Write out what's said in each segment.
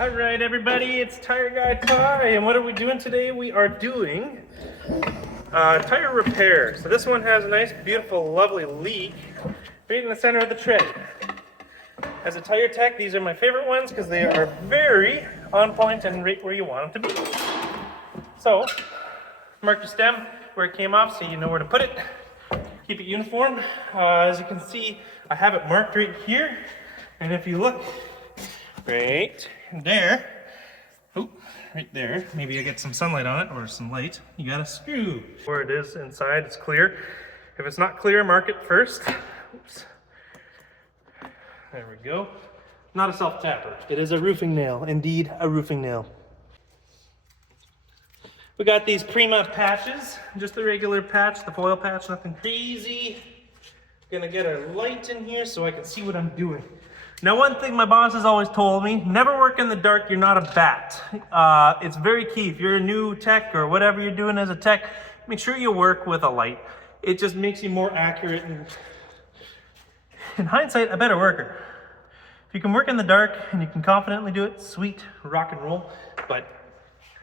All right, everybody, it's Tire Guy Ty, and what are we doing today? We are doing tire repair. So this one has a nice, beautiful, lovely leak right in the center of the tread. As a tire tech, these are my favorite ones because they are very on point and right where you want them to be. So, mark your stem where it came off so you know where to put it. Keep it uniform. As you can see, I have it marked right here. And if you look right there, right there, maybe I get some sunlight on it or some light, you got a screw. Where it is inside, it's clear. If it's not clear, mark it first. Oops. There we go. Not a self-tapper. It is a roofing nail, indeed a roofing nail. We got these Prima patches, just the regular patch, the foil patch, nothing crazy. Gonna get a light in here so I can see what I'm doing. Now, one thing my boss has always told me, never work in the dark, you're not a bat. It's very key. If you're a new tech or whatever you're doing as a tech, make sure you work with a light. It just makes you more accurate and, in hindsight, a better worker. If you can work in the dark and you can confidently do it, sweet, rock and roll. But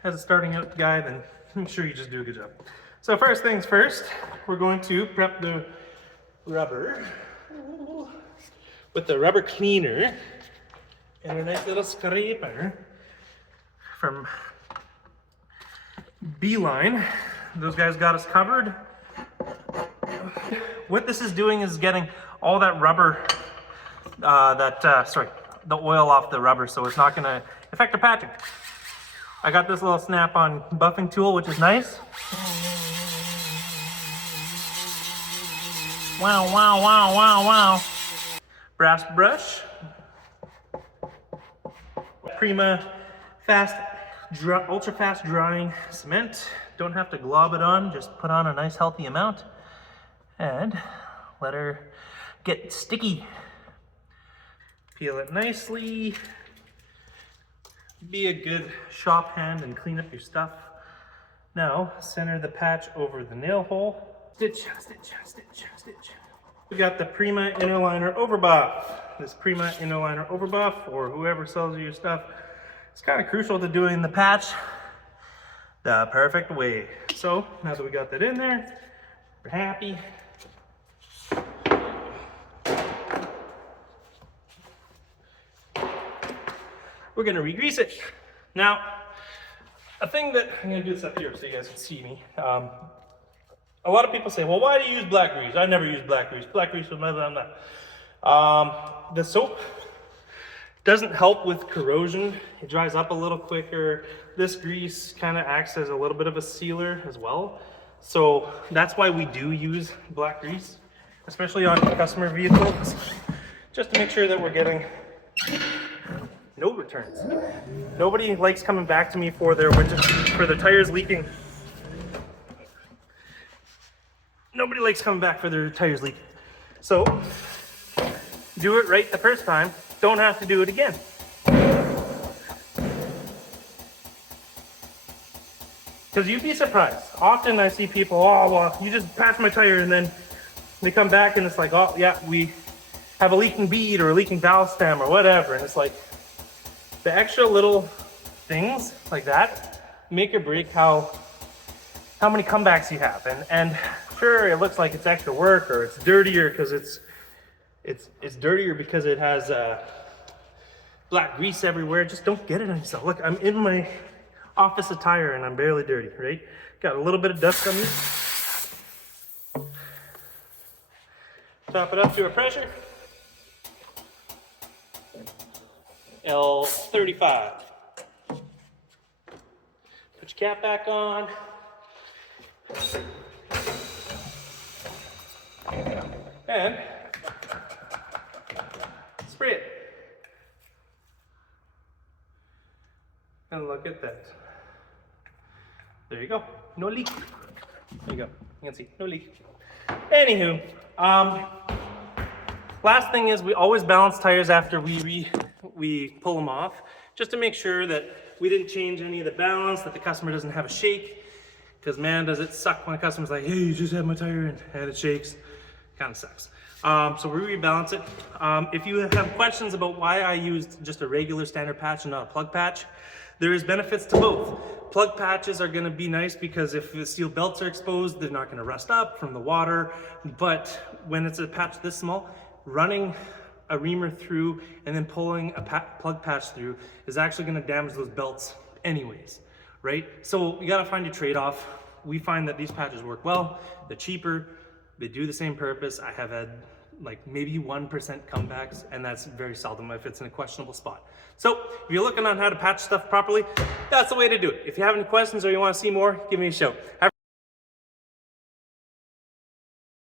as a starting out guy, then make sure you just do a good job. So first things first, we're going to prep the rubber with the rubber cleaner and a nice little scraper from Beeline. Those guys got us covered. What this is doing is getting all that rubber, the oil off the rubber, so it's not gonna affect the patching. I got this little snap-on buffing tool, which is nice. Wow, wow, wow, wow, wow. Brass brush. Prima ultra fast drying cement. Don't have to glob it on, just put on a nice healthy amount and let her get sticky. Peel it nicely. Be a good shop hand and clean up your stuff. Now, center the patch over the nail hole. Stitch, stitch, stitch, stitch. We got the Prima inner liner overbuff. This Prima inner liner overbuff, or whoever sells you your stuff, it's kind of crucial to doing the patch the perfect way. So, now that we got that in there, we're happy. We're gonna re-grease it. Now, a thing that, I'm gonna do this up here so you guys can see me. A lot of people say, well, why do you use black grease? I never use black grease. Black grease with blah, blah, blah. The soap doesn't help with corrosion. It dries up a little quicker. This grease kind of acts as a little bit of a sealer as well. So that's why we do use black grease, especially on customer vehicles, just to make sure that we're getting no returns. Nobody likes coming back to me for their tires leaking. Nobody likes coming back for their tires leaking. So, do it right the first time. Don't have to do it again. Because you'd be surprised. Often I see people, oh, well, you just patch my tire, and then they come back and it's like, oh, yeah, we have a leaking bead or a leaking valve stem or whatever. And it's like, the extra little things like that make or break how many comebacks you have. And sure, it looks like it's extra work or it's dirtier because it's dirtier because it has black grease everywhere. Just don't get it on yourself. Look, I'm in my office attire and I'm barely dirty, right? Got a little bit of dust on me. Top it up to a pressure. L35. Put your cap back on. And spray it. And look at that. There you go. No leak. There you go. You can see, no leak. Anywho, last thing is we always balance tires after we pull them off, just to make sure that we didn't change any of the balance, that the customer doesn't have a shake. Because man, does it suck when a customer's like, hey, you just had my tire in, and it shakes. Kind of sucks. So we rebalance it. If you have questions about why I used just a regular standard patch and not a plug patch, there is benefits to both. Plug patches are gonna be nice because if the steel belts are exposed, they're not gonna rust up from the water. But when it's a patch this small, running a reamer through and then pulling a plug patch through is actually gonna damage those belts anyways, right? So you gotta find your trade-off. We find that these patches work well, they're cheaper, they do the same purpose. I have had like maybe 1% comebacks, and that's very seldom if it's in a questionable spot. So if you're looking on how to patch stuff properly, that's the way to do it. If you have any questions or you wanna see more, give me a shout.